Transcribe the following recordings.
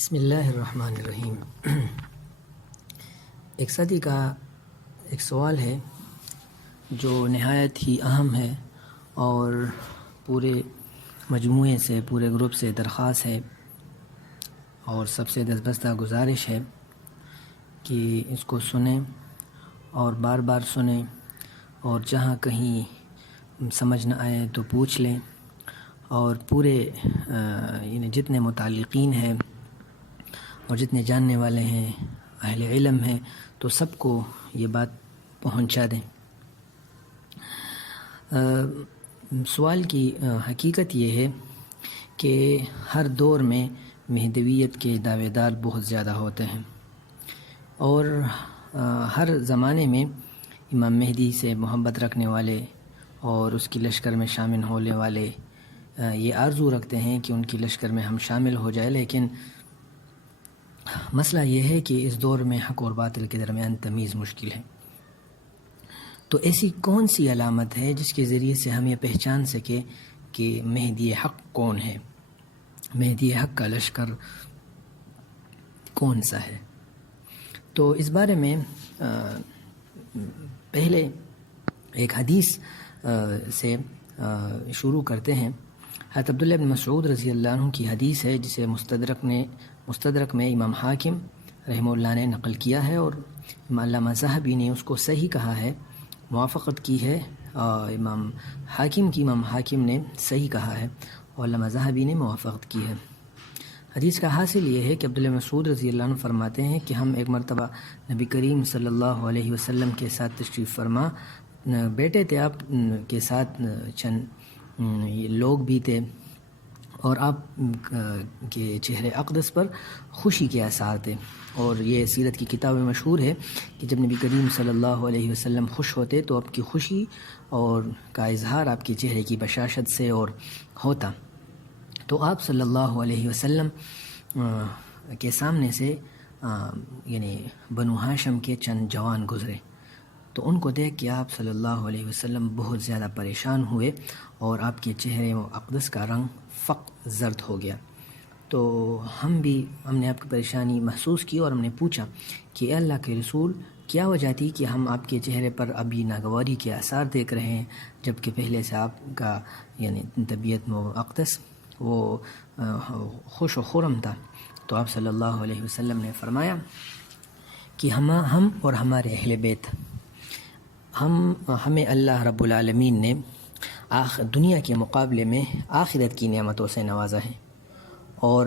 بسم اللہ الرحمن الرحیم۔ ایک صدی کا ایک سوال ہے جو نہایت ہی اہم ہے اور پورے مجموعے سے، پورے گروپ سے درخواست ہے اور سب سے دستبستہ گزارش ہے کہ اس کو سنیں اور بار بار سنیں، اور جہاں کہیں سمجھ نہ آئے تو پوچھ لیں، اور پورے یعنی جتنے متعلقین ہیں اور جتنے جاننے والے ہیں، اہل علم ہیں، تو سب کو یہ بات پہنچا دیں۔ سوال کی حقیقت یہ ہے کہ ہر دور میں مہدویت کے دعوے دار بہت زیادہ ہوتے ہیں، اور ہر زمانے میں امام مہدی سے محبت رکھنے والے اور اس کی لشکر میں شامل ہونے والے یہ آرزو رکھتے ہیں کہ ان کی لشکر میں ہم شامل ہو جائے، لیکن مسئلہ یہ ہے کہ اس دور میں حق اور باطل کے درمیان تمیز مشکل ہے۔ تو ایسی کون سی علامت ہے جس کے ذریعے سے ہم یہ پہچان سکیں کہ مہدی حق کون ہے، مہدی حق کا لشکر کون سا ہے؟ تو اس بارے میں پہلے ایک حدیث سے شروع کرتے ہیں۔ حضرت عبداللہ بن مسعود رضی اللہ عنہ کی حدیث ہے، جسے مستدرک میں امام حاکم رحمہ اللہ نے نقل کیا ہے، اور علامہ ذہبی نے اس کو صحیح کہا ہے، موافقت کی ہے۔ امام حاکم نے صحیح کہا ہے اور علامہ ذہبی نے موافقت کی ہے۔ حدیث کا حاصل یہ ہے کہ عبداللہ مسعود رضی اللہ عنہ فرماتے ہیں کہ ہم ایک مرتبہ نبی کریم صلی اللہ علیہ وسلم کے ساتھ تشریف فرما بیٹھے تھے، آپ کے ساتھ چند لوگ بھی تھے، اور آپ کے چہرے اقدس پر خوشی کے آثار تھے۔ اور یہ سیرت کی کتاب میں مشہور ہے کہ جب نبی کریم صلی اللہ علیہ وسلم خوش ہوتے تو آپ کی خوشی اور کا اظہار آپ کے چہرے کی بشاشت سے اور ہوتا۔ تو آپ صلی اللہ علیہ وسلم کے سامنے سے یعنی بنو ہاشم کے چند جوان گزرے، تو ان کو دیکھ کے آپ صلی اللہ علیہ وسلم بہت زیادہ پریشان ہوئے، اور آپ کے چہرے و اقدس کا رنگ فق زرد ہو گیا۔ تو ہم نے آپ کی پریشانی محسوس کی، اور ہم نے پوچھا کہ اے اللہ کے رسول، کیا وجہ تھی کہ ہم آپ کے چہرے پر ابھی ناگواری کے آثار دیکھ رہے ہیں، جبکہ پہلے سے آپ کا یعنی طبیعت و اقدس وہ خوش و خرم تھا؟ تو آپ صلی اللہ علیہ وسلم نے فرمایا کہ ہم اور ہمارے اہل بیت، ہمیں اللہ رب العالمین نے دنیا کے مقابلے میں آخرت کی نعمتوں سے نوازا ہے، اور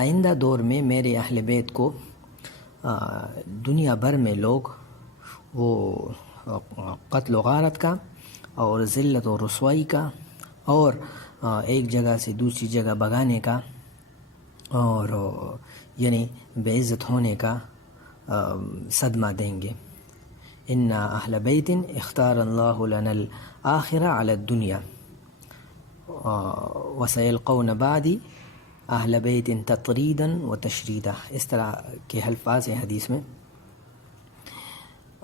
آئندہ دور میں میرے اہل بیت کو دنیا بھر میں لوگ وہ قتل و غارت کا اور ذلت و رسوائی کا اور ایک جگہ سے دوسری جگہ بھگانے کا اور یعنی بے عزت ہونے کا صدمہ دیں گے۔ اِنَّا اہل بیت اختار اللہ لنا الآخرہ علی الدنیا وسیلقون بعدی اہل بیت تطریدا و تشریدا، اس طرح کے الفاظ ہیں حدیث میں۔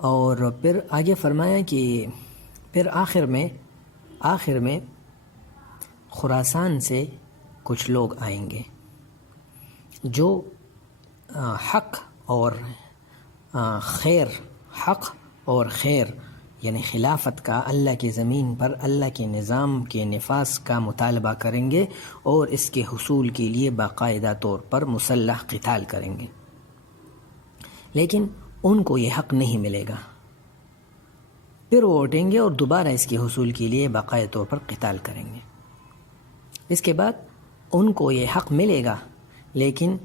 اور پھر آگے فرمایا کہ پھر آخر میں خراسان سے کچھ لوگ آئیں گے جو حق اور خیر یعنی خلافت کا، اللہ کی زمین پر اللہ کے نظام کے نفاذ کا مطالبہ کریں گے، اور اس کے حصول کے لیے باقاعدہ طور پر مسلح قتال کریں گے، لیکن ان کو یہ حق نہیں ملے گا۔ پھر وہ اٹھیں گے اور دوبارہ اس کے حصول کے لیے باقاعدہ طور پر قتال کریں گے۔ اس کے بعد ان کو یہ حق ملے گا، لیکن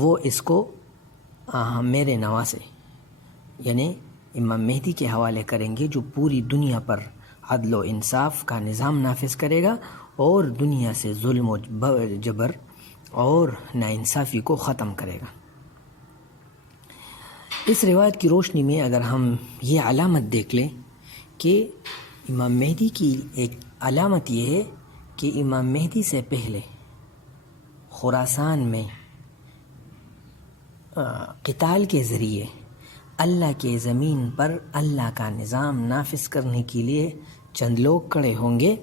وہ اس کو میرے نواسے یعنی امام مہدی کے حوالے کریں گے، جو پوری دنیا پر عدل و انصاف کا نظام نافذ کرے گا اور دنیا سے ظلم و جبر اور ناانصافی کو ختم کرے گا۔ اس روایت کی روشنی میں اگر ہم یہ علامت دیکھ لیں کہ امام مہدی کی ایک علامت یہ ہے کہ امام مہدی سے پہلے خراسان میں قتال کے ذریعے اللہ کے زمین پر اللہ کا نظام نافذ کرنے کے لیے چند لوگ کھڑے ہوں گے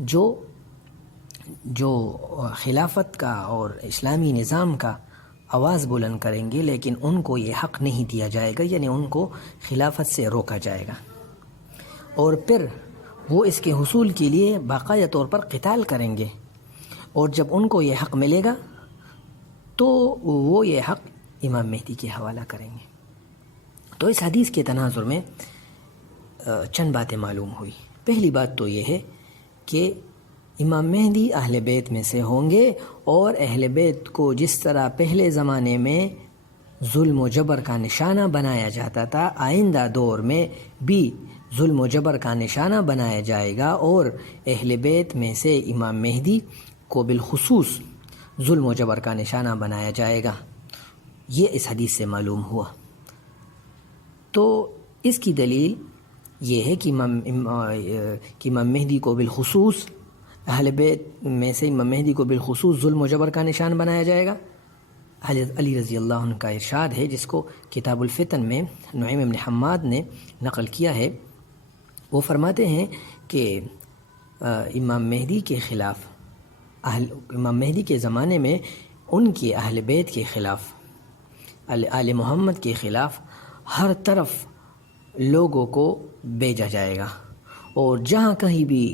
جو خلافت کا اور اسلامی نظام کا آواز بلند کریں گے لیکن ان کو یہ حق نہیں دیا جائے گا، یعنی ان کو خلافت سے روکا جائے گا، اور پھر وہ اس کے حصول کے لیے باقاعدہ طور پر قتال کریں گے، اور جب ان کو یہ حق ملے گا تو وہ یہ حق امام مہدی کے حوالہ کریں گے۔ تو اس حدیث کے تناظر میں چند باتیں معلوم ہوئی۔ پہلی بات تو یہ ہے کہ امام مہدی اہل بیت میں سے ہوں گے، اور اہل بیت کو جس طرح پہلے زمانے میں ظلم و جبر کا نشانہ بنایا جاتا تھا، آئندہ دور میں بھی ظلم و جبر کا نشانہ بنایا جائے گا، اور اہل بیت میں سے امام مہدی کو بالخصوص ظلم و جبر کا نشانہ بنایا جائے گا۔ یہ اس حدیث سے معلوم ہوا۔ تو اس کی دلیل یہ ہے کہ امام مہدی کو بالخصوص اہل بیت میں سے امام مہدی کو بالخصوص ظلم و جبر کا نشان بنایا جائے گا۔ علی رضی اللہ عنہ کا ارشاد ہے، جس کو کتاب الفتن میں نعیم بن حماد نے نقل کیا ہے، وہ فرماتے ہیں کہ امام مہدی کے خلاف امام مہدی کے زمانے میں ان کے اہل بیت کے خلاف، آل محمد کے خلاف ہر طرف لوگوں کو بھیجا جائے گا، اور جہاں کہیں بھی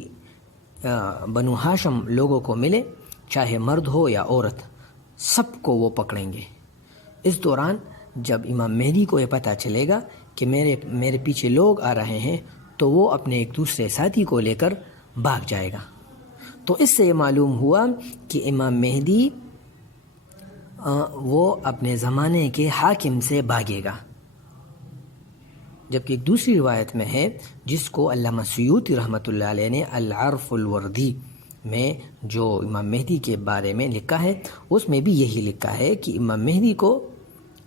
بنو ہاشم لوگوں کو ملے، چاہے مرد ہو یا عورت، سب کو وہ پکڑیں گے۔ اس دوران جب امام مہدی کو یہ پتہ چلے گا کہ میرے پیچھے لوگ آ رہے ہیں، تو وہ اپنے ایک دوسرے ساتھی کو لے کر بھاگ جائے گا۔ تو اس سے یہ معلوم ہوا کہ امام مہدی وہ اپنے زمانے کے حاکم سے بھاگے گا۔ جبکہ ایک دوسری روایت میں ہے، جس کو علامہ سیوطی رحمۃ اللہ علیہ نے العرف الوردی میں جو امام مہدی کے بارے میں لکھا ہے، اس میں بھی یہی لکھا ہے کہ امام مہدی کو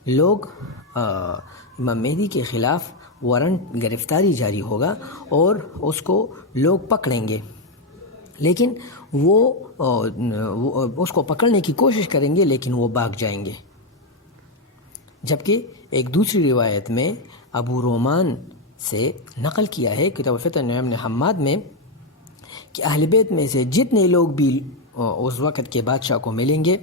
لوگ امام مہدی کے خلاف وارنٹ گرفتاری جاری ہوگا، اور اس کو لوگ پکڑیں گے، لیکن وہ اس کو پکڑنے کی کوشش کریں گے، لیکن وہ بھاگ جائیں گے۔ جبکہ ایک دوسری روایت میں ابو رومان سے نقل کیا ہے کتاب الفتن نعیم بن حماد میں کہ اہل بیت میں سے جتنے لوگ بھی اس وقت کے بادشاہ کو ملیں گے،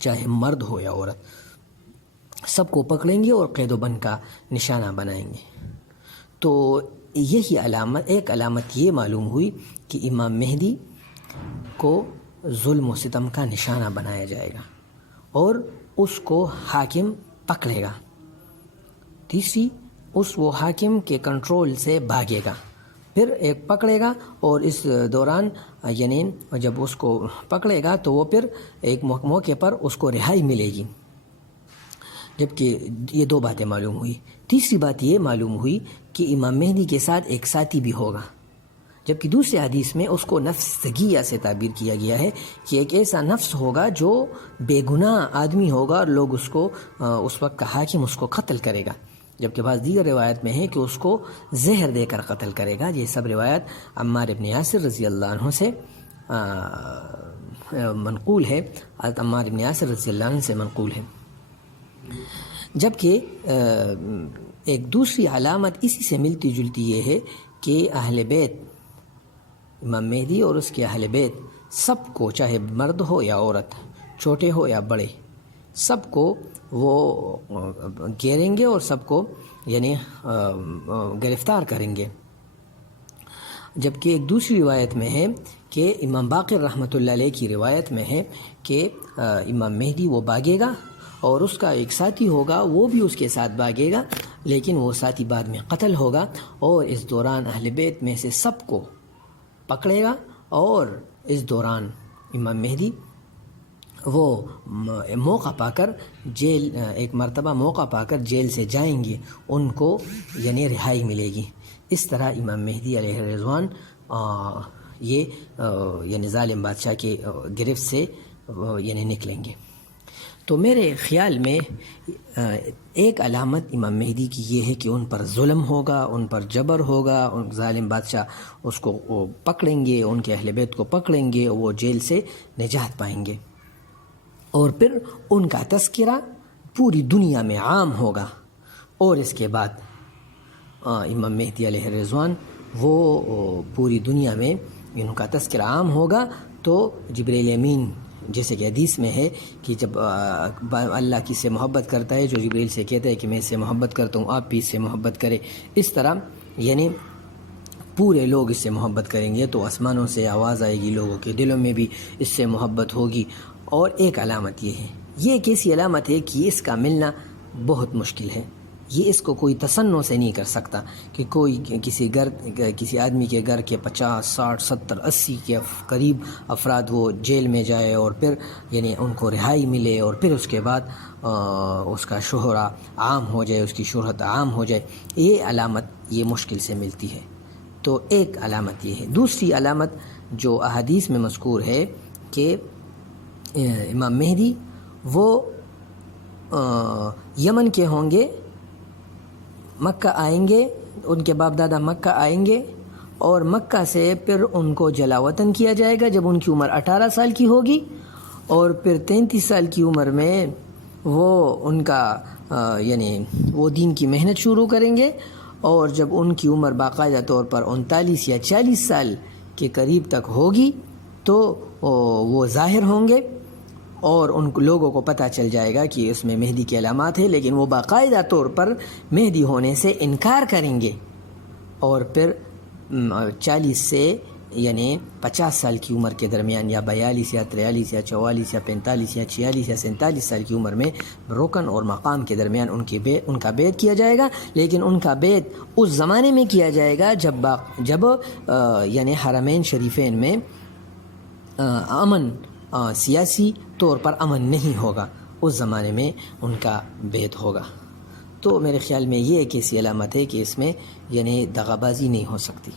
چاہے مرد ہو یا عورت، سب کو پکڑیں گے اور قید و بند کا نشانہ بنائیں گے۔ تو یہی ایک علامت یہ معلوم ہوئی کہ امام مہدی کو ظلم و ستم کا نشانہ بنایا جائے گا، اور اس کو حاکم پکڑے گا۔ تیسری، وہ حاکم کے کنٹرول سے بھاگے گا، پھر ایک پکڑے گا، اور اس دوران یعنی جب اس کو پکڑے گا تو وہ پھر ایک موقع پر اس کو رہائی ملے گی۔ جبکہ یہ دو باتیں معلوم ہوئی۔ تیسری بات یہ معلوم ہوئی کہ امام مہدی کے ساتھ ایک ساتھی بھی ہوگا، جبکہ دوسرے حدیث میں اس کو نفس زکیہ سے تعبیر کیا گیا ہے کہ ایک ایسا نفس ہوگا جو بے گناہ آدمی ہوگا، اور لوگ اس کو اس وقت کا حاکم اس کو قتل کرے گا، جبکہ بعض دیگر روایت میں ہے کہ اس کو زہر دے کر قتل کرے گا۔ یہ سب روایت عمار ابن یاسر رضی اللہ عنہ سے منقول ہے، حضرت عمار ابن یاسر رضی اللہ عنہ سے منقول ہے۔ جبکہ ایک دوسری علامت اسی سے ملتی جلتی یہ ہے کہ اہل بیت، امام مہدی اور اس کے اہل بیت، سب کو، چاہے مرد ہو یا عورت، چھوٹے ہو یا بڑے، سب کو وہ گھیریں گے اور سب کو یعنی گرفتار کریں گے۔ جبکہ ایک دوسری روایت میں ہے کہ امام باقر رحمۃ اللہ علیہ کی روایت میں ہے کہ امام مہدی وہ بھاگے گا، اور اس کا ایک ساتھی ہوگا، وہ بھی اس کے ساتھ بھاگے گا، لیکن وہ ساتھی بعد میں قتل ہوگا، اور اس دوران اہل بیت میں سے سب کو پکڑے گا، اور اس دوران امام مہدی وہ موقع پا کر ایک مرتبہ موقع پا کر جیل سے جائیں گے، ان کو یعنی رہائی ملے گی۔ اس طرح امام مہدی علیہ الرضوان یہ یعنی ظالم بادشاہ کے گرفت سے یعنی نکلیں گے۔ تو میرے خیال میں ایک علامت امام مہدی کی یہ ہے کہ ان پر ظلم ہوگا، ان پر جبر ہوگا، ان ظالم بادشاہ اس کو پکڑیں گے، ان کے اہل بیت کو پکڑیں گے، وہ جیل سے نجات پائیں گے، اور پھر ان کا تذکرہ پوری دنیا میں عام ہوگا، اور اس کے بعد امام مہدی علیہ الرضوان وہ پوری دنیا میں ان کا تذکرہ عام ہوگا، تو جبریل امین جیسے کہ حدیث میں ہے کہ جب اللہ کس سے محبت کرتا ہے جو جبریل سے کہتا ہے کہ میں اس سے محبت کرتا ہوں، آپ بھی اس سے محبت کریں. اس طرح یعنی پورے لوگ اس سے محبت کریں گے تو آسمانوں سے آواز آئے گی، لوگوں کے دلوں میں بھی اس سے محبت ہوگی. اور ایک علامت یہ ہے، یہ ایک ایسی علامت ہے کہ اس کا ملنا بہت مشکل ہے. یہ اس کو کوئی تصنع سے نہیں کر سکتا کہ کوئی کسی آدمی کے گھر کے 50 60 70 80 کے قریب افراد وہ جیل میں جائے اور پھر یعنی ان کو رہائی ملے اور پھر اس کے بعد اس کا شہرہ عام ہو جائے، اس کی شہرت عام ہو جائے. یہ علامت یہ مشکل سے ملتی ہے. تو ایک علامت یہ ہے. دوسری علامت جو احادیث میں مذکور ہے کہ امام مہدی وہ یمن کے ہوں گے، مکہ آئیں گے، ان کے باپ دادا مکہ آئیں گے اور مکہ سے پھر ان کو جلا وطن کیا جائے گا جب ان کی عمر 18 سال کی ہوگی، اور پھر 33 سال کی عمر میں وہ ان کا یعنی وہ دین کی محنت شروع کریں گے، اور جب ان کی عمر باقاعدہ طور پر 39 یا 40 سال کے قریب تک ہوگی تو وہ ظاہر ہوں گے اور ان لوگوں کو پتہ چل جائے گا کہ اس میں مہدی کی علامات ہے، لیکن وہ باقاعدہ طور پر مہدی ہونے سے انکار کریں گے. اور پھر 40 سے یعنی 50 سال کی عمر کے درمیان یا 42 یا 43 یا 44 یا 45 یا 46 یا 47 سال کی عمر میں رکن اور مقام کے درمیان ان کا بیعت کیا جائے گا. لیکن ان کا بیعت اس زمانے میں کیا جائے گا جب یعنی حرمین شریفین میں امن سیاسی طور پر امن نہیں ہوگا، اس زمانے میں ان کا بیعت ہوگا. تو میرے خیال میں یہ ایک ایسی علامت ہے کہ اس میں یعنی دغابازی نہیں ہو سکتی.